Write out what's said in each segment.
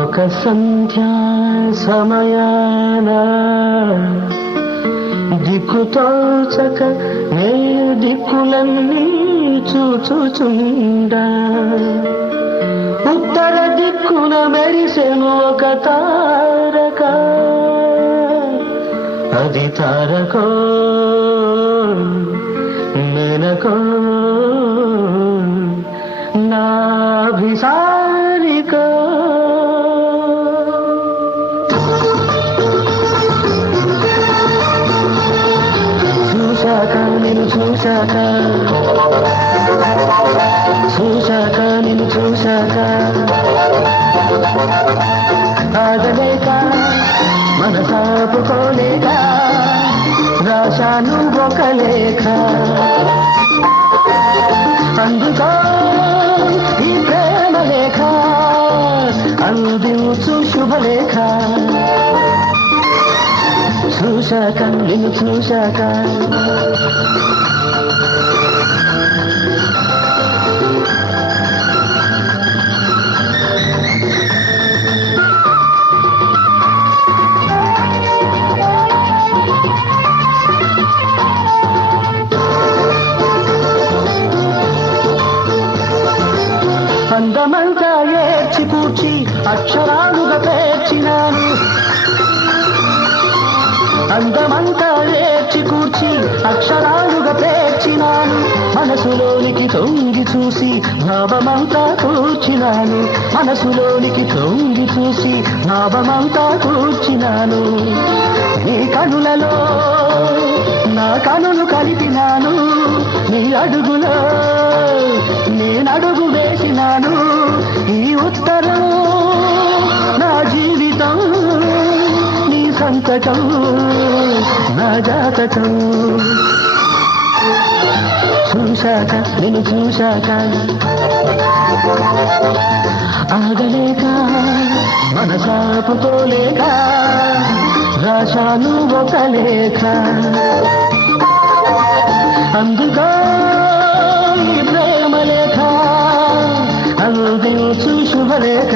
ఒక సంధ్యా సమయాన దిక్కుతోచక నే దిక్కులన్నీ చూచుచుండా ఉత్తర దిక్కున మెరిసెను ఒక తారక అది తారకో మెనకో నాభిసారికో చూశాక నిన్ను చూశాక నిన్ను చూశాక ఆగలేక మనసాపుకోలేక రాశాను ఒక లేఖ అందుకో ఈ ప్రేమ లేఖ అందించు శుభలేఖ చూశాక నిన్ను చూశాక అందమంతా ఏడ్చి కూర్చి అక్షరాలుగా పేర్చినాను అందమంతా ఏడ్చి కూర్చి అక్షరాలుగా పేర్చినాను మనసులోనికి తొంగి చూసి భావమంతా కూర్చినాను మనసులోనికి తొంగి చూసి భావమంతా కూర్చినాను నీ కనులలో నా కనులు కలిపినాను నీ అడుగులో నేనడుగు వేసినాను ఈ ఉత్తరం నా జీవితం నీ సంతకం నా జాతకం చూశాక నిన్ను చూశాక ఆగలేక మనసాపుకోలేక రాశాను ఒక లేఖ అందుకో ఈ ప్రేమ లేఖ అందించు శుభలేఖ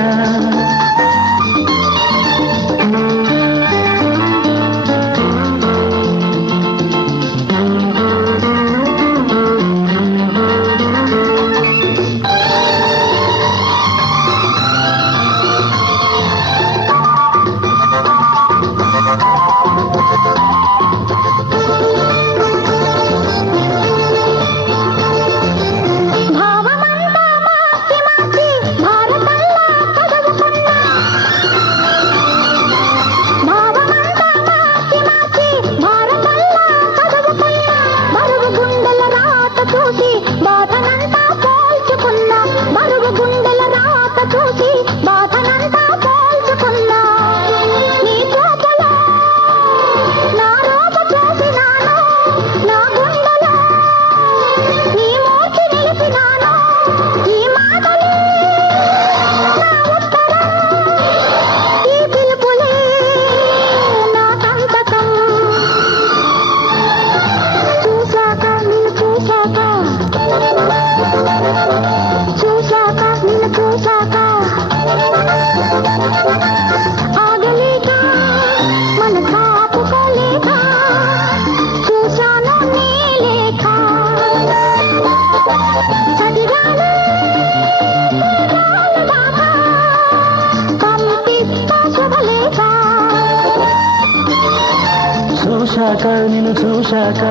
చూశాక నిన్ను చూశాక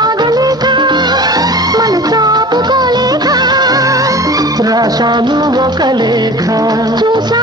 ఆగలేక మనసాపుకోలేక రాశాను ఒక లేఖ చూశాక